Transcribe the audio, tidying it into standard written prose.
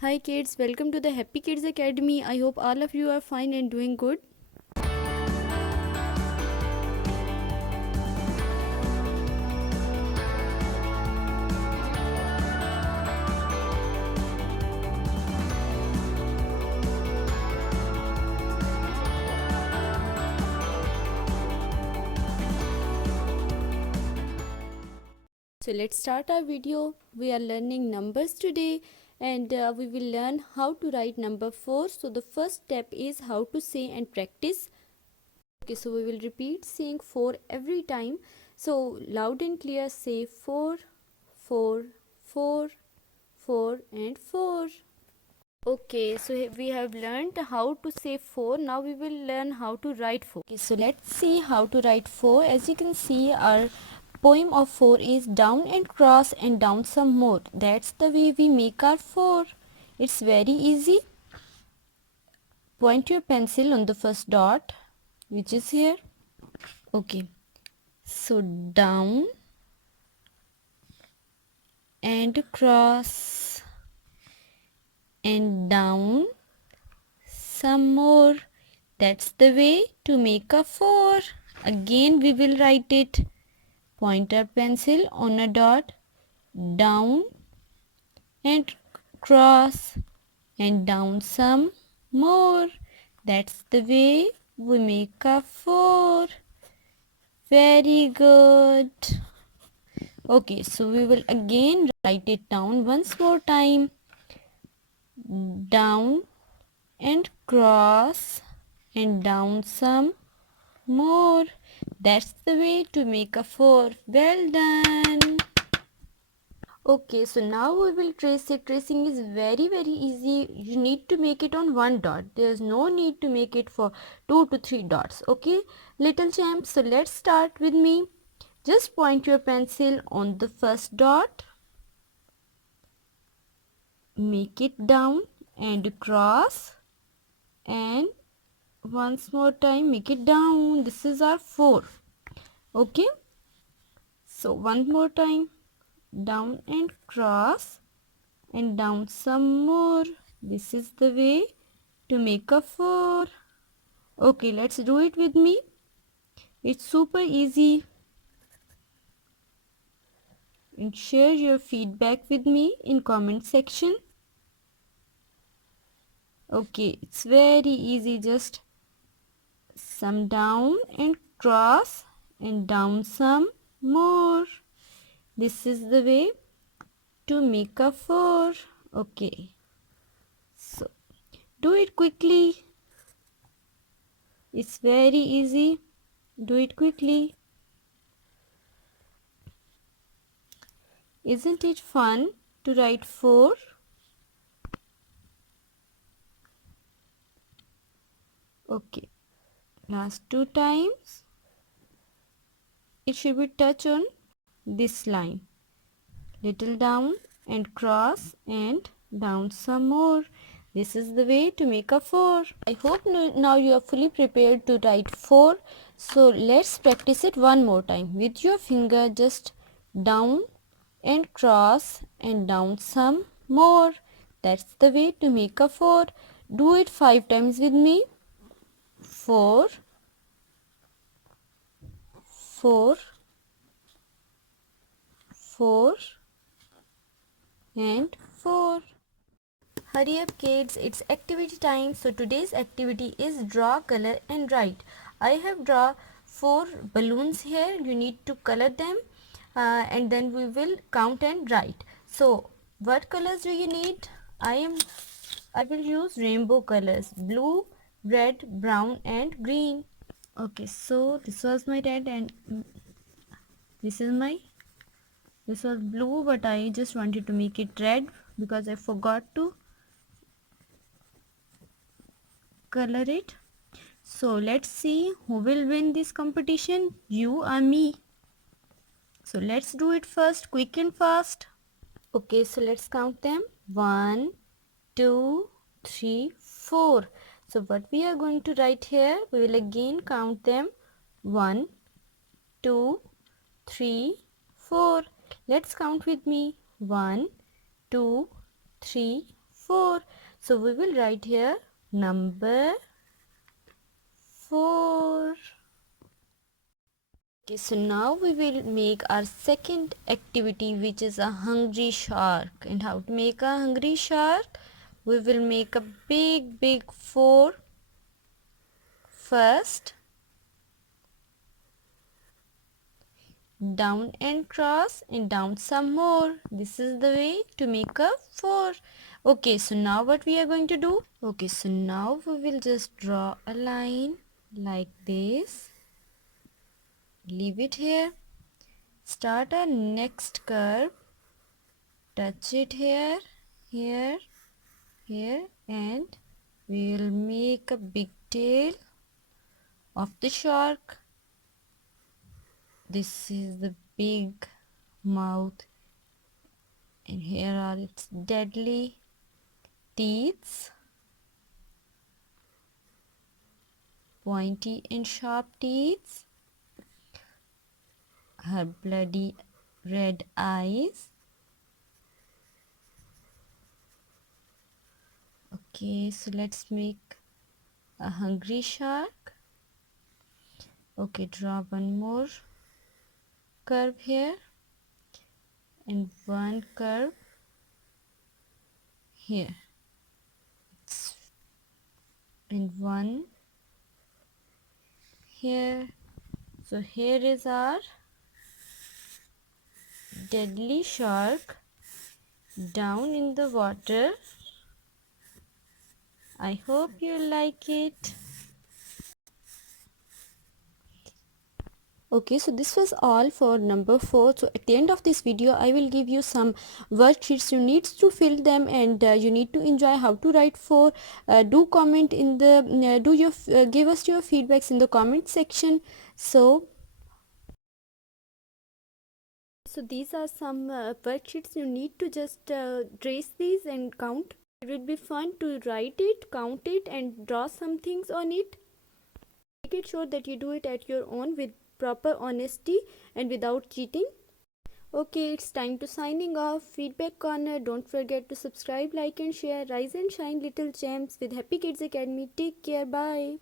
Hi kids, welcome to the Happy Kids Academy. I hope all of you are fine and doing good. So let's start our video. We are learning numbers today and we will learn how to write number 4. So the first step is how to say and practice. Okay, so we will repeat saying 4 every time. So loud and clear say 4, 4, 4, 4 and 4. Okay, so we have learned how to say 4. Now we will learn how to write 4. Okay, so let's see how to write 4. As you can see, our poem of 4 is down and cross and down some more. That's the way we make our 4. It's very easy. Point your pencil on the first dot, which is here. Okay, so down and cross and down some more. That's the way to make a 4. Again we will write it. Point our pencil on a dot, down and cross and down some more. That's the way we make a 4. Very good. Okay, so we will again write it down once more time. Down and cross and down some more. That's the way to make a 4. Well done. Okay, so now we will trace it. Tracing is very easy. You need to make it on one dot. There's no need to make it for 2 to 3 dots. Okay, little champs. So let's start with me. Just point your pencil on the first dot. Make it down and cross. And once more time make it down. This is our 4. Okay, so one more time, down and cross and down some more. This is the way to make a 4. Okay, let's do it with me. It's super easy. And share your feedback with me in comment section. Okay, it's very easy. Just some down and cross and down some more. This is the way to make a 4. Okay, so do it quickly. It's very easy. Do it quickly. Isn't it fun to write 4? Okay, last 2 times. It should be touch on this line. Little down and cross and down some more. This is the way to make a 4. I hope now you are fully prepared to write 4. So let's practice it one more time. With your finger just down and cross and down some more. That's the way to make a 4. Do it 5 times with me. 4, 4, 4 and 4. Hurry up kids, it's activity time. So today's activity is draw, color and write. I have drawn 4 balloons here. You need to color them and then we will count and write. So what colors do you need? I will use rainbow colors: blue, red, brown and green. Okay, so this was my red and this was blue, but I just wanted to make it red because I forgot to color it. So let's see who will win this competition, you or me. So let's do it first, quick and fast. Okay, so let's count them. 1, 2, 3, 4. So what we are going to write here, we will again count them. 1, 2, 3, 4. Let's count with me. 1, 2, 3, 4. So we will write here number 4. Okay, so now we will make our second activity, which is a hungry shark. And how to make a hungry shark? We will make a big 4 first, down and cross, and down some more. This is the way to make a 4. Okay, so now what we are going to do? Okay, so now we will just draw a line like this. Leave it here. Start our next curve. Touch it here, here, here, and we will make a big tail of the shark. This is the big mouth, and here are its deadly teeth, pointy and sharp teeth, her bloody red eyes. Okay, so let's make a hungry shark. Okay, draw one more curve here and one curve here, and one here. So here is our deadly shark down in the water. I hope you like it. Okay, so this was all for number 4. So at the end of this video I will give you some worksheets. You need to fill them, and you need to enjoy how to write 4. Do comment in the give us your feedbacks in the comment section. So these are some worksheets. You need to just trace these and count. It will be fun to write it, count it, and draw some things on it. Make it sure that you do it at your own with proper honesty and without cheating. Okay, it's time to signing off. Feedback corner. Don't forget to subscribe, like and share. Rise and shine, little gems, with Happy Kids Academy. Take care. Bye.